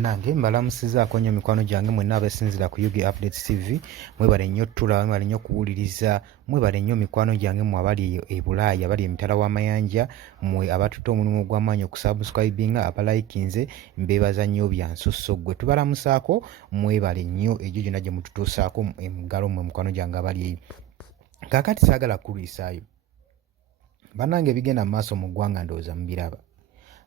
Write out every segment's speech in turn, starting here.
Bannange mbalamusizaako nnyo mikwano gyange mwenna abeesinzira ku UG Updates TV. Mwebale nnyo ttula, mwebale nnyo kuwuliriza, mwebale nnyo mikwano gyange mmwe abali e Bulaaya, abali emitala w'amayanja, mmwe abatutte omulimu ogw'amaanyi okusubscribinga, abalayikinze, mbeebaza nnyo bya nsusso ggwe. Tubalamusaako, mwebale nnyo egyo gyonna gye mututuusaako emigalo mmwe mikwano gyange abali eyo. Kaakati saagala kukulisaayo. Bannange ebigenda mu maaso mu ggwanga ndowooza mubiraba.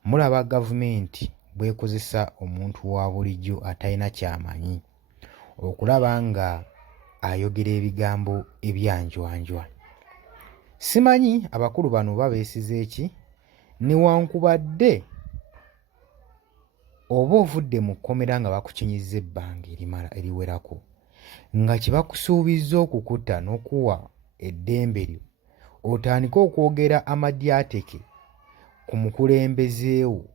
Mulaba gavumenti bwekozesa omuntu wa bulijjo atalina kyamanyi okulaba nga ayogera ebigambo ebyanjwanjwa. Simanyi abakulu bano babeesize eki, newankubadde oba ovudde mu kkomera nga bakukinyizza ebbanga eriwerako, nga kye bakusuubizza okukutta n'okuwa eddembe lyo otandike okwogera amadyateke ku mukulembezeewo.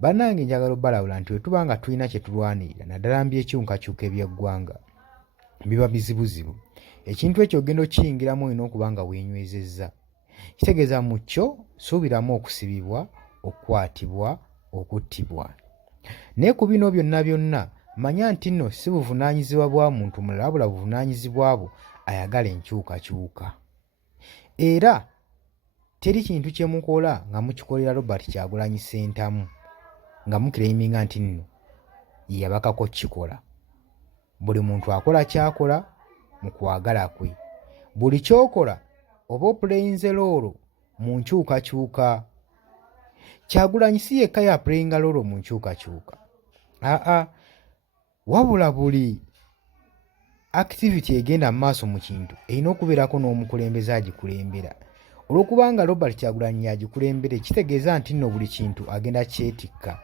Bannange njagala obbalabula nti bwe tuba nga tulina kye tulwanirira naddala mu by'enkyukakyuka eby'eggwanga biba bizibuzibu. Ekintu ekyo ogenda okiyingiramu olina okuba nga weenywezezza. Kitegeeza mu kyo suubiramu okusibibwa, okukwatibwa, okuttibwa. Naye ku bino byonna byonna manya nti nno si buvunaanyizibwa bwa muntu mulala wabula buvunaanyizibwa bwo ayagala enkyukakyuka. Era teri kintu kye mukola nga mukikolera Robert Kyagulanyi Ssentamu nga mukireyiminga nti nno yabakako kikola. Buli muntu akola kyakola mu kwagala kwe. Buli kyokola oba opuleyinze loolo mu nkyukakyuka. Kyagulanyi si yekka yapuleyinga loolo mu nkyukakyuka. Wabula buli activity egenda mu maaso mu kintu erina okubeerako n'omukulembeze agikulembera. Olw'okubanga Robert Kyagulanyi yagikulembere kitegeeza nti nno buli kintu agenda kyetikka.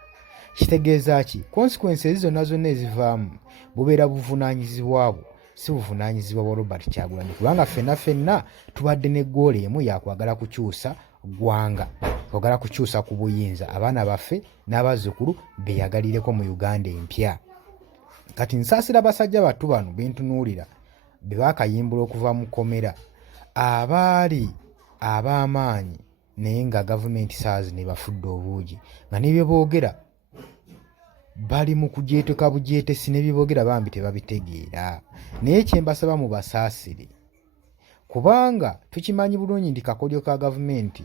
Kitegeeza ki? Consequences zonna zonna ezivaamu bubeera buvunaanyizibwa bwo, si buvunaanyizibwa bwa Robert Kyagulanyi, kubanga ffenna tubadde ne ggoolo emu yakwagala kukyusa ggwanga, kwagala kukyusa ku buyinza, abaana baffe n'abazzukulu beeyagalireko mu Uganda empya. Kati nsaasira basajja battu bano bentunuulira be baakayimbula okuva mu kkomera, abaali ab'amaanyi naye nga gavumenti saazi ne bafudde obuugi, nga ne bye boogera bali mu kujeeteka bujeetesi, ne bye boogera bambi tebabitegeera. Naye kye mbasaba mubasaasire, kubanga tukimanyi bulungi nti kakodyo ka gavumenti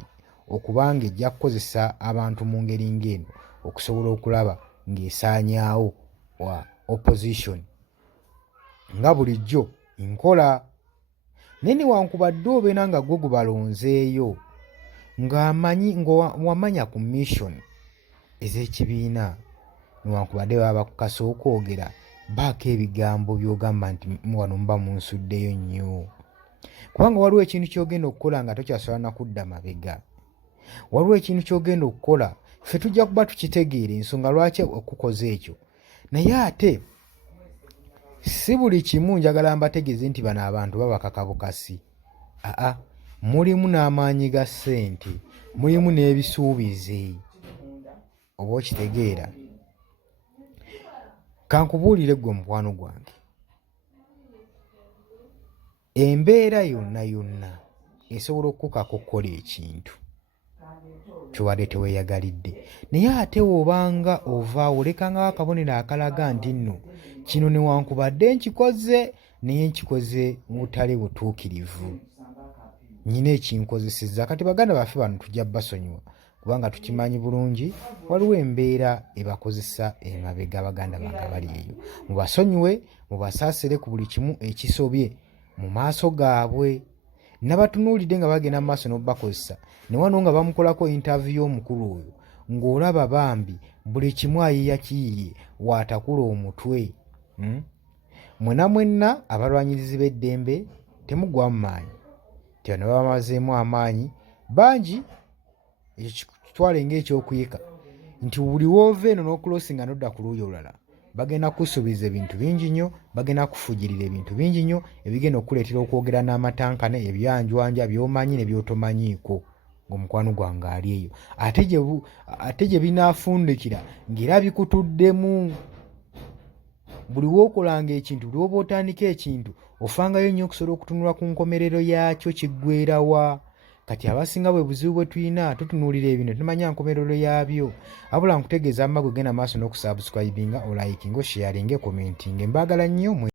okubanga ejja kukozesa abantu mu ngeri ng'eno okusobola okulaba ng'esaanyaawo wa opposition nga bulijjo nkola. Naye newankubadde obeera nga gwe gubalonzeeyo ng'owamanya ku mission ez'ekibiina, newankubadde baba bakukasa okwogera, baako ebigambo by'ogamba nti wano muba munsuddeyo nnyo. Kubanga waliwo ekintu ky'ogenda okukola nga tokyasobola na kudda mabega. Waliwo ekintu ky'ogenda okukola ffe tujja kuba tukitegeera ensonga lwaki okukoze ekyo. Naye ate si buli kimu njagala mbategeeze nti bano abantu babakaka bukasi. Mulimu n'amaanyi ga ssente, mulimu n'ebisuubize. Oba okitegeera? Kankubuulire ggwe mukwano gwange, embeera yonna yonna esobola okukukako okukola ekintu kyobadde teweeyagalidde. Naye ate w'obanga ovaawo lekanga akabonero akalaga nti nno kino newankubadde nkikoze naye nkikoze mu butali butuukirivu, nyina ekinkozesezza. Kati baganda baffe bano tujja basonyiwa kubanga tukimanyi bulungi waliwo embeera ebakozesa emabega abaganda bange bali eyo. Mubasonyiwe, mubasaasire ku buli kimu ekisobye mu maaso gaabwe. Nabatunuulidde nga bagenda mu maaso n'obakozesa, ne wano nga bamukolako interview y'omukulu oyo ng'olaba bambi buli kimu ayiiya kiyiiye waatakula omutwe. Mwenna abalwanyirizi b'eddembe temugwa mu maanyi, ti bano baba bamazeemu amaanyi bangi. Ekyo kitwale ng'ekyokuyika nti buli w'ova eno n'okulosinga n'odda ku luuyi olulala bagenda kusuubiza ebintu bingi nnyo, bagenda kufujirira ebintu bingi nnyo ebigenda okuleetera okwogera n'amatankane, ebyanjwanja by'omanyi ne by'otomanyiiko ng'omukwano gwange ali eyo. Ate gye binaafundikira ng'era bikutuddemu. Buli w'okolanga ekintu, buli w'oba otandika ekintu ofangayo nnyo okusobola okutunula ku nkomerero yaakyo kiggweerawa. kati abasinga bwe buzibu bwe tulina tutunuulira ebintu tumanya nkomerero yaabyo abula nkutegeeza amago genda maaso n'okusubscribinga olayikinga osharinga commentinga mbaagala nnyo